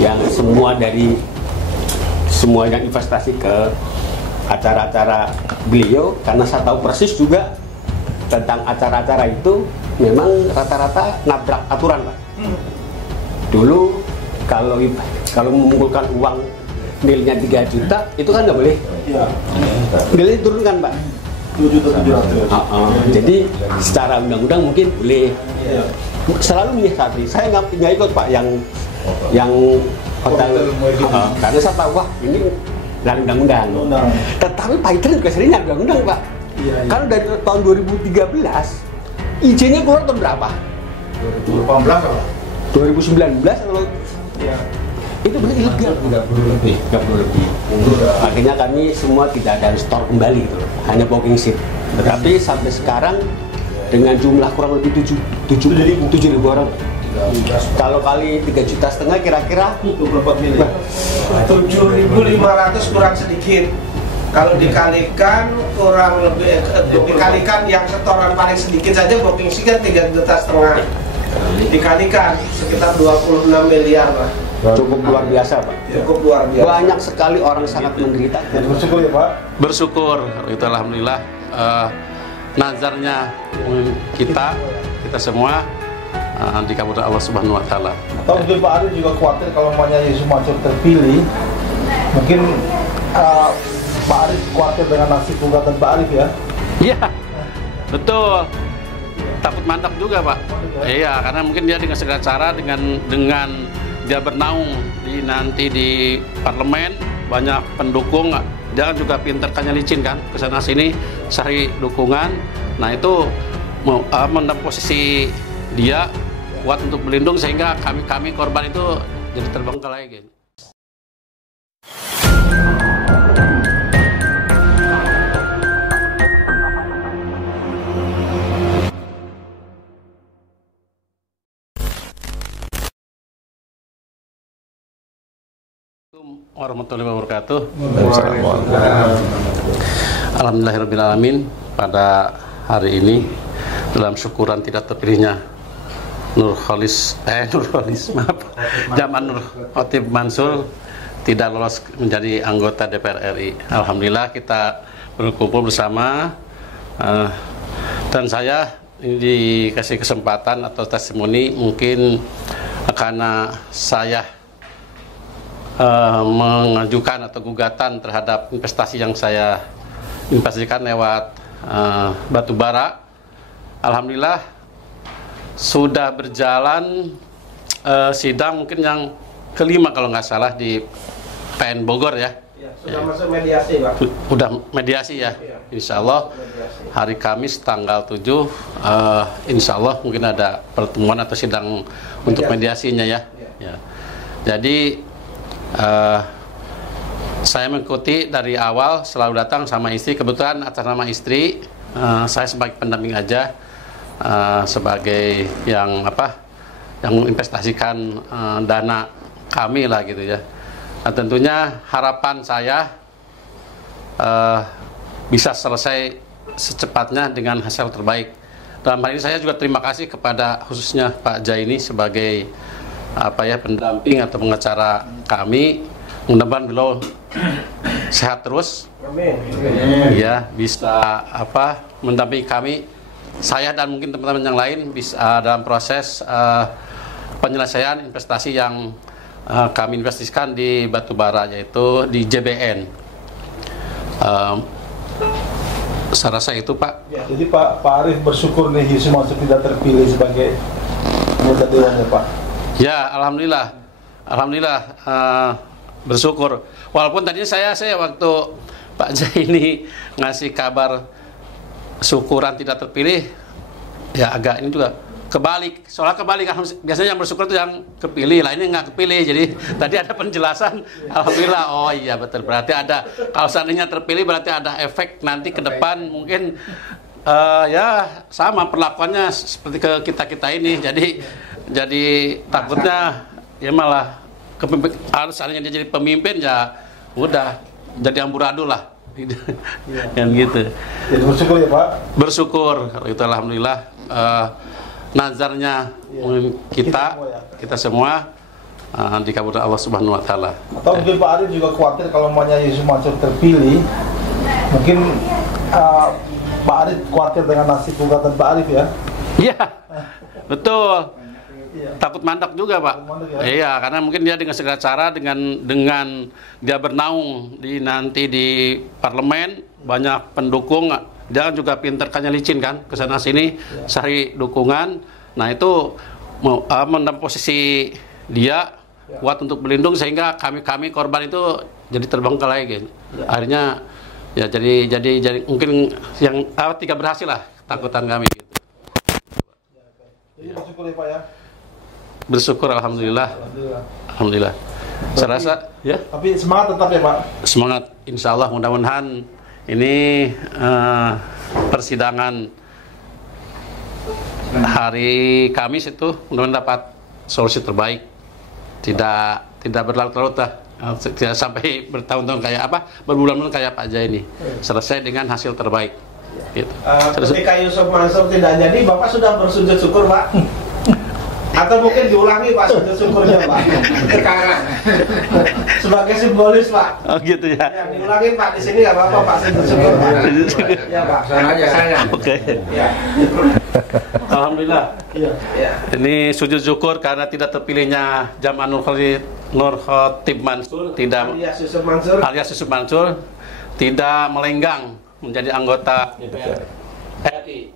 yang semua yang investasi ke acara-acara beliau, karena saya tahu persis juga tentang acara-acara itu memang rata-rata nabrak aturan, Pak. Dulu kalau mengumpulkan uang nilainya 3 juta itu kan nggak boleh. Iya. Nilainya diturunkan, Pak. 7.700. Jadi secara undang-undang mungkin boleh. Iya. Selalu menyiasati. Saya nggak ikut, Pak, yang hotel, karena saya tahu wah ini dari undang-undang. Tetapi Pak Idris juga sering nyari undang-undang, Pak. Iya. Kalau dari tahun 2013 izinnya keluar tahun berapa? 2018 apa? 2019 kalau ya. Itu benar ilegal. 30 lebih. Akhirnya kami semua tidak ada store kembali gitu, hanya booking seat. Tetapi sampai sekarang dengan jumlah kurang lebih 7.000 orang. Kalau kali 3,5 juta kira-kira 24 miliar. 7.500 kurang sedikit. Kalau dikalikan kurang lebih dikalikan yang setoran paling sedikit saja booking seat 3,5 juta. Dikalikan sekitar 26 miliar, Pak. Cukup luar biasa, Pak. Cukup luar biasa. Banyak sekali orang sangat menderita. Bersyukur ya, Pak. Bersyukur itu alhamdulillah nazarnya kita semua dikabulkan Allah Subhanahu wa taala. Atau mungkin Pak Arif juga khawatir kalau namanya Yesus Mansur terpilih, mungkin Pak Arif khawatir dengan nasib gugatan Pak Arif ya? Iya, betul. Takut mantap juga, Pak. Iya, karena mungkin dia dengan segala cara dengan dia bernaung nanti di parlemen, banyak pendukung, dia juga pintar kanya licin kan, kesana sini cari dukungan. Nah itu mendapat posisi dia kuat untuk melindung sehingga kami korban itu jadi terbengkalai gitu. Warahmatullahi wabarakatuh. Alhamdulillahirrabbilalamin. Pada hari ini dalam syukuran tidak terpilihnya Jamal Nur Khotib Mansur tidak lolos menjadi anggota DPR RI. Alhamdulillah kita berkumpul bersama dan saya ini dikasih kesempatan atau testimoni mungkin karena saya mengajukan atau gugatan terhadap investasi yang saya investasikan lewat batu bara. Alhamdulillah sudah berjalan sidang mungkin yang kelima kalau nggak salah di PN Bogor ya. Sudah masuk mediasi, Pak. Udah mediasi ya. Insya Allah hari Kamis tanggal 7 insya Allah mungkin ada pertemuan atau sidang untuk mediasinya ya. Jadi saya mengikuti dari awal, selalu datang sama istri. Kebetulan atas nama istri, saya sebagai pendamping aja, sebagai yang menginvestasikan dana kami lah gitu ya. Nah, tentunya harapan saya bisa selesai secepatnya dengan hasil terbaik. Dalam hal ini saya juga terima kasih kepada khususnya Pak Jaini sebagai pendamping atau pengacara kami. Mudah-mudahan beliau sehat terus. Amin. Ya, bisa mendampingi kami, saya dan mungkin teman-teman yang lain bisa dalam proses penyelesaian investasi yang kami investasikan di batubara, yaitu di JBN. Saya rasa itu, Pak. Ya, jadi Pak Arif bersyukur nih Yesus Mansur tidak terpilih sebagai anggota dewan ya, Pak. Ya, alhamdulillah bersyukur. Walaupun tadinya saya waktu Pak Jaini ngasih kabar syukuran tidak terpilih, ya agak ini juga kebalik. Soalnya kebalik, biasanya yang bersyukur itu yang kepilih, lah ini nggak kepilih. Jadi tadi ada penjelasan, alhamdulillah. Oh iya betul. Berarti ada, kalau seandainya terpilih berarti ada efek nanti ke depan mungkin ya sama perlakuannya seperti ke kita ini. Jadi takutnya ya malah harus seandainya dia jadi pemimpin ya udah jadi amburadul lah. Yang gitu. Jadi bersyukur ya, Pak. Bersyukur kalau itu alhamdulillah nazarnya kita semua dikabulkan Allah Subhanahu wa taala. Atau mungkin Pak Arif juga khawatir kalau umpamanya Yusuf Mansur terpilih, mungkin Pak Arif khawatir dengan nasib gugatan Pak Arif ya? Iya, betul. Iya. Takut mandak juga, Pak. Mandak, ya? Iya, karena mungkin dia dengan segala cara dengan dia bernaung nanti di parlemen, banyak pendukung, dia kan juga pinter kan licin kan, kesana sini cari dukungan. Nah itu mendapat posisi dia kuat untuk berlindung sehingga kami korban itu jadi terbengkalai gitu. Akhirnya ya jadi mungkin yang tidak berhasil lah takutan kami gitu. Jadi bersyukur ya Pak ya. Bersyukur alhamdulillah. Saya rasa ya. Tapi semangat tetap ya Pak. Semangat, insya Allah mudah-mudahan ini persidangan hari Kamis itu mudah-mudahan dapat solusi terbaik. Tidak berlarut-larut lah. Tidak sampai bertahun-tahun kayak berbulan-bulan kayak Pak Jai ini. Selesai dengan hasil terbaik. Gitu. Ketika Yusuf Mansur tidak jadi, Bapak sudah bersujud syukur Pak? Atau mungkin diulangi Pak sujud syukurnya Pak sekarang sebagai simbolis Pak? Oh gitu ya? Ya diulangin Pak, di sini nggak apa-apa Pak sujud syukur Pak. Ya Pak. Sana aja saya. Oke. Ya. Alhamdulillah. Iya. Ya. Ini sujud syukur karena tidak terpilihnya Jamaah Nur Khotib Mansur, tidak alias Yusuf Mansur tidak melenggang menjadi anggota DPR RI.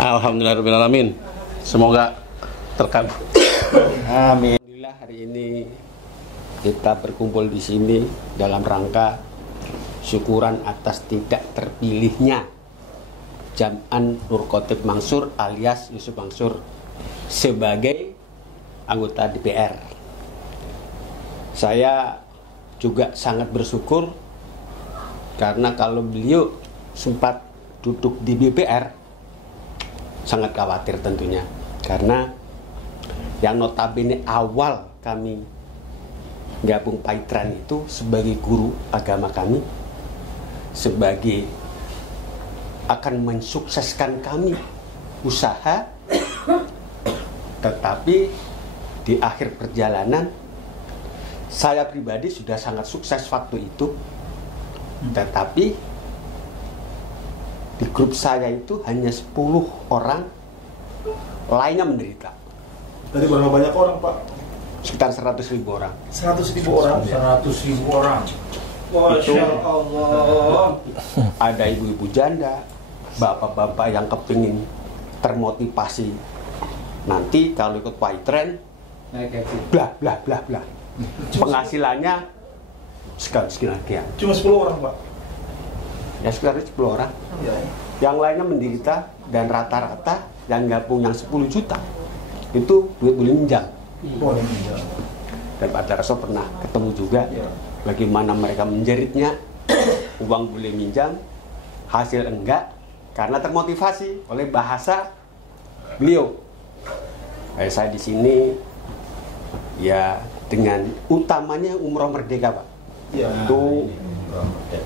Alhamdulillahirrahmanirrahim. Semoga terkabul. Amin. Alhamdulillah hari ini kita berkumpul di sini dalam rangka syukuran atas tidak terpilihnya Jam'an Nur Khotib Mansur alias Yusuf Mansur sebagai anggota DPR. Saya juga sangat bersyukur karena kalau beliau sempat duduk di DPR sangat khawatir tentunya, karena yang notabene awal kami gabung Paitran itu sebagai guru agama kami, sebagai akan mensukseskan kami usaha, tetapi di akhir perjalanan saya pribadi sudah sangat sukses waktu itu, tetapi di grup saya itu hanya 10 orang, lainnya menderita. Dari berapa banyak orang Pak? Sekitar 100.000 orang. 100.000 orang. 100.000 orang. Masya Allah. Ada ibu-ibu janda, bapak-bapak yang kepingin termotivasi nanti kalau ikut Paitran, blah blah blah blah. Penghasilannya sekian. Cuma 10 orang Pak. Ya sekitar 10 orang. Ya. Yang lainnya menderita, dan rata-rata yang gabung yang 10 juta itu duit boleh minjam. Boleh minjam. Dan Pak Darso pernah ketemu juga bagaimana mereka menjeritnya, uang boleh minjam, hasil enggak, karena termotivasi oleh bahasa beliau. Kayak saya di sini ya dengan utamanya umroh merdeka Pak. Ya. Itu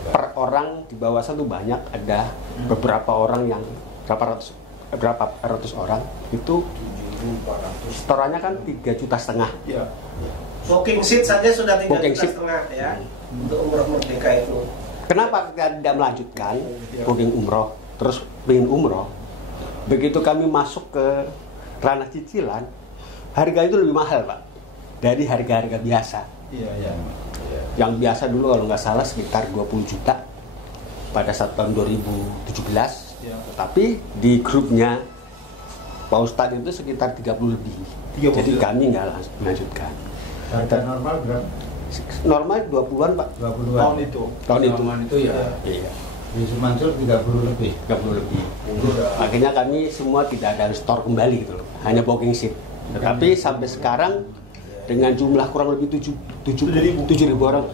per orang di bawah satu banyak, ada beberapa orang yang berapa ratus orang itu setorannya kan 3,5 juta. Ya. Booking seat saja sudah 3,5 Booking seat. juta ya untuk umroh merdeka itu. Kenapa kita tidak melanjutkan booking umroh terus pengen umroh? Begitu kami masuk ke ranah cicilan, harga itu lebih mahal Pak dari harga-harga biasa. Iya, iya. Yang biasa dulu kalau nggak salah sekitar 20 juta pada saat tahun 2017. Ya. Tapi di grupnya Pak Ustadz itu sekitar 30 lebih. 30 Jadi juta. kami nggak langsung melanjutkan. Harga normal berapa? Normal 20-an Pak. 20-an. Tahun itu. Tahun itu. Tahun itu ya. Iya, Yusuf Mansur 30 lebih. 30 lebih. Akhirnya kami semua tidak ada store kembali gitu loh. Hanya booking seat. Tetapi sampai sekarang dengan jumlah kurang lebih 7.000 orang.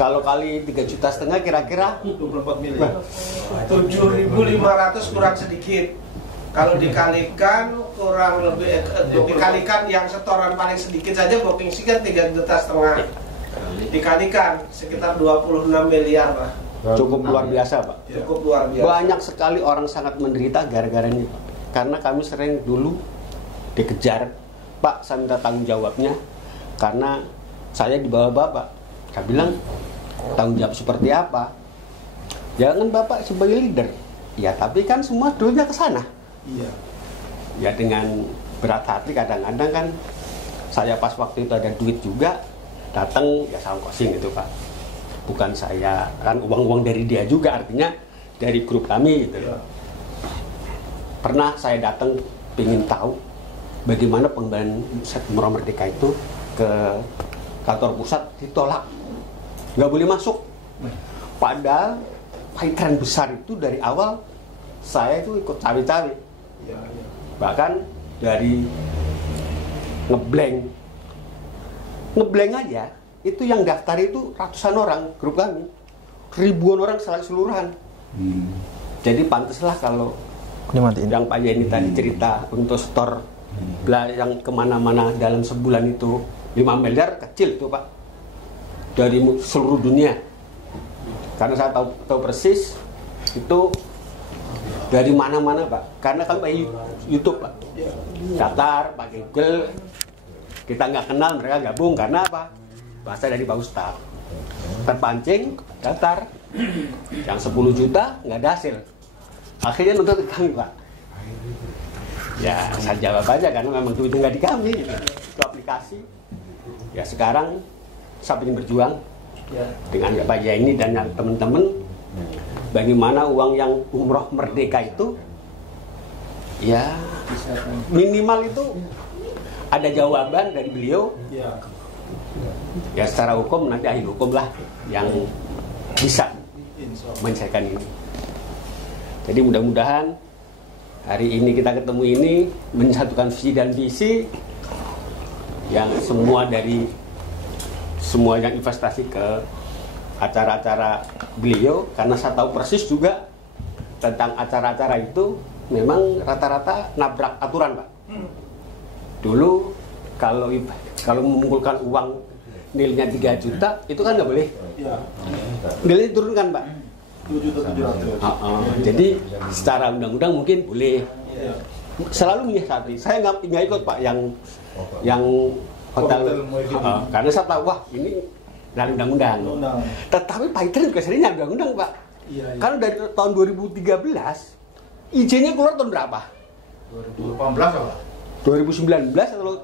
Kalau kali 3,5 juta kira-kira 24 miliar. 7.500 kurang sedikit. Kalau dikalikan kurang lebih dikalikan yang setoran paling sedikit saja booking seat kan 3,5 juta. dikalikan sekitar 26 miliar lah. Cukup luar biasa, Pak. Cukup luar biasa. Banyak sekali orang sangat menderita gara-gara ini, Pak. Karena kami sering dulu dikejar, Pak, saya minta tanggung jawabnya karena saya di bawah Bapak. Saya bilang, tanggung jawab seperti apa? Jangan Bapak sebagai leader. Ya, tapi kan semua dulunya ke sana. Iya. Ya, dengan berat hati kadang-kadang kan saya pas waktu itu ada duit juga, datang ya saya ongkosin gitu, Pak. Bukan saya, kan uang-uang dari dia juga, artinya dari grup kami gitu. Iya. Pernah saya datang ingin tahu bagaimana pengembalian Umroh Merdeka itu ke kantor pusat, ditolak, nggak boleh masuk. Padahal pikiran besar itu dari awal saya itu ikut cawe-cawe, Iya, iya. bahkan dari ngeblank aja itu yang daftar itu ratusan orang, grup kami ribuan orang keseluruhan. Jadi pantaslah kalau yang Pak Yeni tadi cerita untuk store yang kemana-mana dalam sebulan itu 5 miliar kecil tuh, Pak, dari seluruh dunia. Karena saya tahu persis itu dari mana-mana, Pak. Karena kami pakai YouTube, Pak. Daftar pakai Google, kita nggak kenal, mereka gabung karena apa? Bahasa dari Pak Ustaz. Terpancing, daftar, yang 10 juta nggak ada hasil. Akhirnya nuntut kami, Pak. Ya, saya jawab aja karena memang duitnya nggak di kami. Itu aplikasi. Ya, sekarang saya ingin berjuang dengan Pak Yeni dan yang teman-teman. Bagaimana uang yang Umroh Merdeka itu, ya minimal itu ada jawaban dari beliau. Ya, secara hukum nanti ahli hukum lah yang bisa menyelesaikan ini. Jadi mudah-mudahan hari ini kita ketemu ini menyatukan visi dan misi yang semua yang investasi ke acara-acara beliau, karena saya tahu persis juga tentang acara-acara itu memang rata-rata nabrak aturan, Pak. Dulu kalau mengumpulkan uang nilainya 3 juta itu kan nggak boleh. Nilainya diturunkan, Pak. 7.700. Jadi secara undang-undang mungkin boleh. Selalu menyiasati. Saya nggak ikut, Pak, yang hotel, karena saya tahu wah ini dari undang-undang. Tetapi Pak Itren juga seringnya undang-undang, Pak. Karena dari tahun 2013 izinnya keluar tahun berapa? 2018 apa? 2019 atau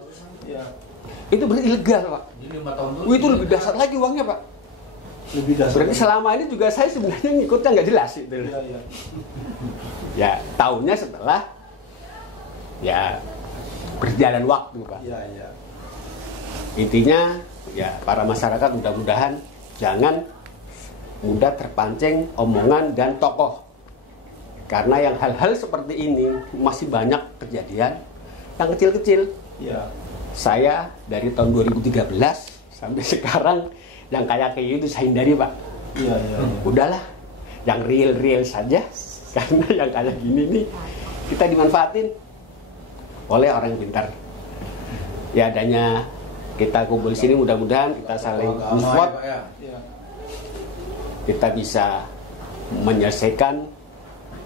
itu berarti ilegal, Pak. Jadi 5 tahun Itu lebih dasar lagi uangnya, Pak. Lebih dasar. Berarti selama ini juga saya sebenarnya ngikutnya nggak jelas gitu. Ya, tahunnya setelah ya berjalan waktu, Pak. Intinya ya para masyarakat mudah-mudahan jangan mudah terpancing omongan dan tokoh. Karena yang hal-hal seperti ini masih banyak kejadian yang kecil-kecil. Saya dari tahun 2013 sampai sekarang yang kayak itu saya hindari, Pak. Udahlah, yang real saja. Karena yang kayak gini nih kita dimanfaatin oleh orang yang pintar. Ya, adanya kita kumpul di sini, mudah-mudahan kita saling support, kita bisa menyelesaikan.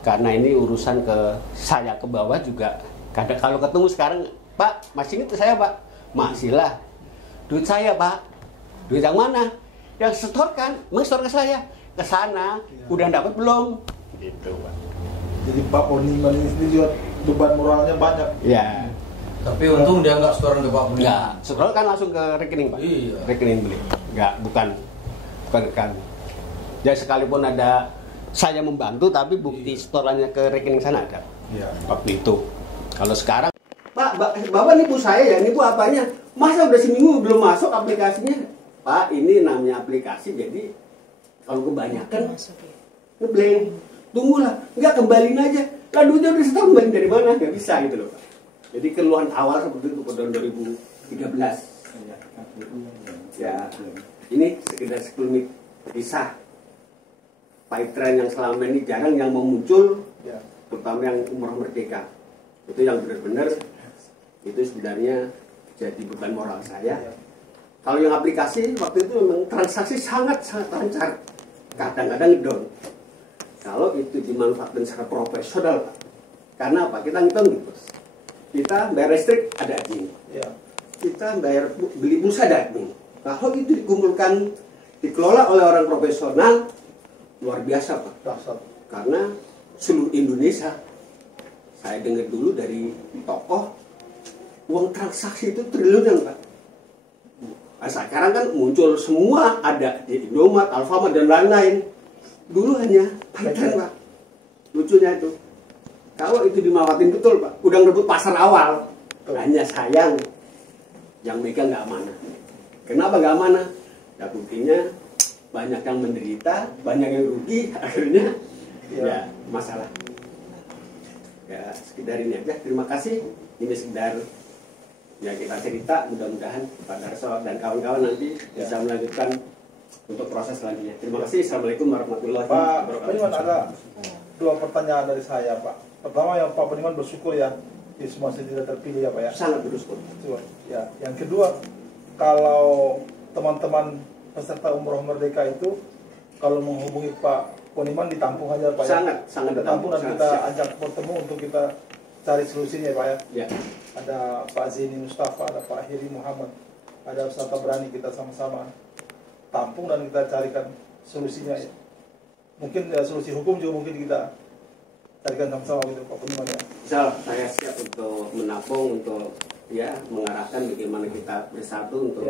Karena ini urusan ke saya ke bawah juga. Kadang kalau ketemu sekarang, Pak, masih ingat saya, Pak? Masih lah. Duit saya, Pak. Duit yang mana? Yang setorkan, mengestor ke saya. Ke sana, udah dapat belum? Gitu, Pak. Jadi Pak Poniman ini juga beban moralnya banyak. Ya. Tapi untung dia nggak setoran ke Pak Budi. Enggak, setor kan langsung ke rekening, Pak. Iya. Rekening beli. Enggak, bukan ke kami. Jadi sekalipun ada saya membantu, tapi bukti setorannya ke rekening sana ada. Waktu itu. Kalau sekarang, Pak, Bapak nipu saya ya, nipu apanya? Masa udah seminggu belum masuk aplikasinya? Pak, ini namanya aplikasi, jadi kalau kebanyakan ngeblank. Tunggulah, enggak, kembaliin aja. Kan duitnya udah setor, kembaliin dari mana? Nggak bisa gitu loh, Pak. Jadi keluhan awal seperti itu pada tahun 2013. Ya, ini sekedar sekelumit kisah Pak Itren yang selama ini jarang yang mau muncul, terutama yang Umroh Merdeka. Itu yang benar-benar itu sebenarnya jadi beban moral saya. Kalau yang aplikasi waktu itu memang transaksi sangat lancar, kadang-kadang down. Kalau itu dimanfaatkan secara profesional, Pak. Karena apa? Kita ngitung gitu. Kita bayar listrik ada admin. Ya. Kita bayar beli pulsa ada admin. Kalau itu dikumpulkan, dikelola oleh orang profesional, luar biasa, Pak. Dasar. Karena seluruh Indonesia, saya dengar dulu dari tokoh, uang transaksi itu triliunan, Pak. Nah, sekarang kan muncul semua, ada di Indomaret, Alfamart, dan lain-lain. Dulu hanya Python, Pak. Lucunya itu. Kalau itu dimanfaatin betul, Pak, udah ngerebut pasar awal. Hanya sayang, yang megang nggak amanah. Kenapa nggak amanah? Ya buktinya banyak yang menderita, banyak yang rugi, akhirnya ya masalah. Ya sekedar ini aja. Terima kasih. Ini sekedar ya kita cerita. Mudah-mudahan Pak Darso dan kawan-kawan nanti bisa melanjutkan untuk proses selanjutnya. Terima kasih. Assalamualaikum warahmatullahi wabarakatuh. Pak Peniman, ada dua pertanyaan dari saya, Pak. Pertama, yang Pak Peniman bersyukur ya di semua tidak terpilih ya, Pak ya. Sangat bersyukur. Ya, yang kedua, kalau teman-teman peserta umroh merdeka itu kalau menghubungi Pak Peniman ditampung aja, Pak ya. Sangat ditampung dan sangat kita siap. ajak bertemu untuk kita cari solusinya, Pak ya. Ya. Ada Pak Zeni Mustafa, ada Pak Hiri Muhammad, ada Ustaz Tabrani, kita sama-sama tampung dan kita carikan solusinya. Mungkin ya, solusi hukum juga mungkin kita carikan sama-sama gitu, Pak Peniman ya. Insya Allah saya siap untuk menampung, untuk ya mengarahkan bagaimana kita bersatu untuk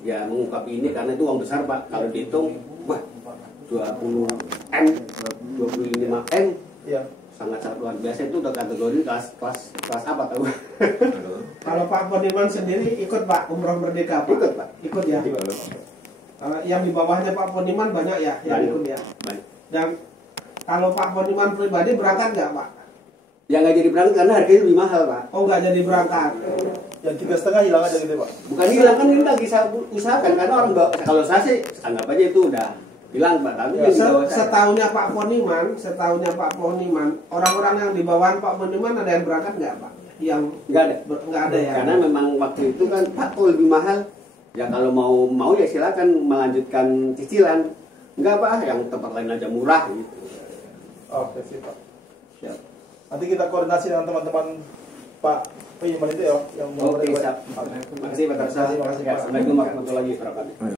ya mengungkap ini, karena itu uang besar, Pak. Kalau dihitung, wah 20M, 25M, Ya. sangat luar biasa. Itu udah kategori kelas apa tahu? Kalau Pak Poniman sendiri ikut Pak umroh merdeka, Pak? Ikut, Pak. Ikut ya. Yang di bawahnya Pak Poniman banyak ya yang ikut ya. Banyak. Dan kalau Pak Poniman pribadi berangkat nggak, Pak? Ya nggak jadi berangkat karena harganya lebih mahal, Pak. Oh, nggak jadi berangkat. Yang 3,5 hilang aja gitu, Pak. Bukan hilang, kan ini lagi saya usahakan, karena orang bawa, kalau saya sih anggap aja itu udah hilang, Pak. Tapi yang di bawah saya. Setahunnya Pak Poniman, orang-orang yang di bawah Pak Poniman ada yang berangkat nggak, Pak? Yang nggak ada. Nggak ada ya. Karena memang waktu itu kan, Pak, kalau lebih mahal, ya kalau mau ya silakan melanjutkan cicilan. Enggak, Pak, yang tempat lain aja murah gitu. Oke, sih, Pak. Siap. Nanti kita koordinasi dengan teman-teman Pak Peniman itu ya yang Oke, siap. Terima kasih, Pak Tarsa. Terima kasih, Pak. Assalamualaikum warahmatullahi wabarakatuh.